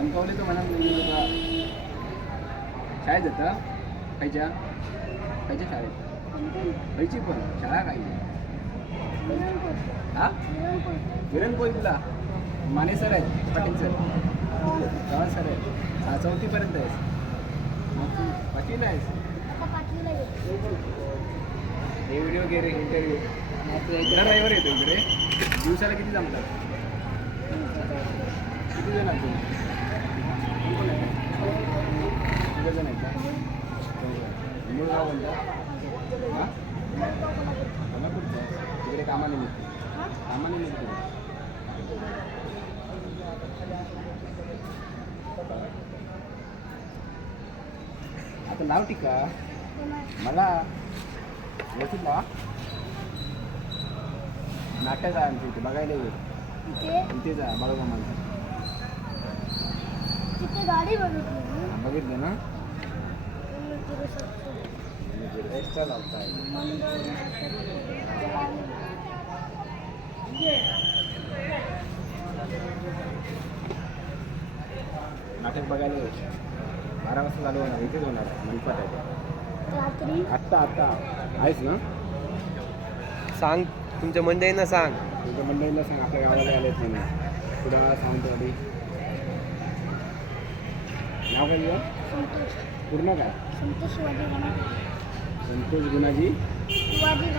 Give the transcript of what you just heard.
कणकवली तो म्हणा शाळेत जाता? खायच्या? खायच्या शाळेत? खायची पण शाळा काही हा? विरण कोईतला माने सर आहेत पाटील सर. पवार सर आहेत. हा चौथीपर्यंत आहेस. मग पाटील आहेस. हे व्हिडिओ घे रे इंटरव्ह्यू दर रविवार येतो इकडे. दिवसाला किती जमतात? किती जण आहेत तुम्ही कोण कोण आहेत किती जण आहेत का मूळ गाव कोणतं हां कोल्हापूरचं तिकडे कामानिमित्त. कामानिमित्त. आता लाव टीका. मला व्यवस्थित लावा. नाटक आहे आमच्या इथे बघायला येईल इथे? जा बघितली हा, बघितलं ना? एक्स्ट्रा लावता नाटक बघायला बारा वाजता चालू होणार इथेच होणार मनपात आहे रात्री? आत्ता आत्ता. आहेस ना? सांग तुमच्या मंडळींना सांग. तुझ्या मंडळीला सांग आपल्या गावाला आलेत म्हणून पुढं सावंतवाडी? नाव काय पूर्ण काय? संतोष संतोष गुणाजी? शिवाजी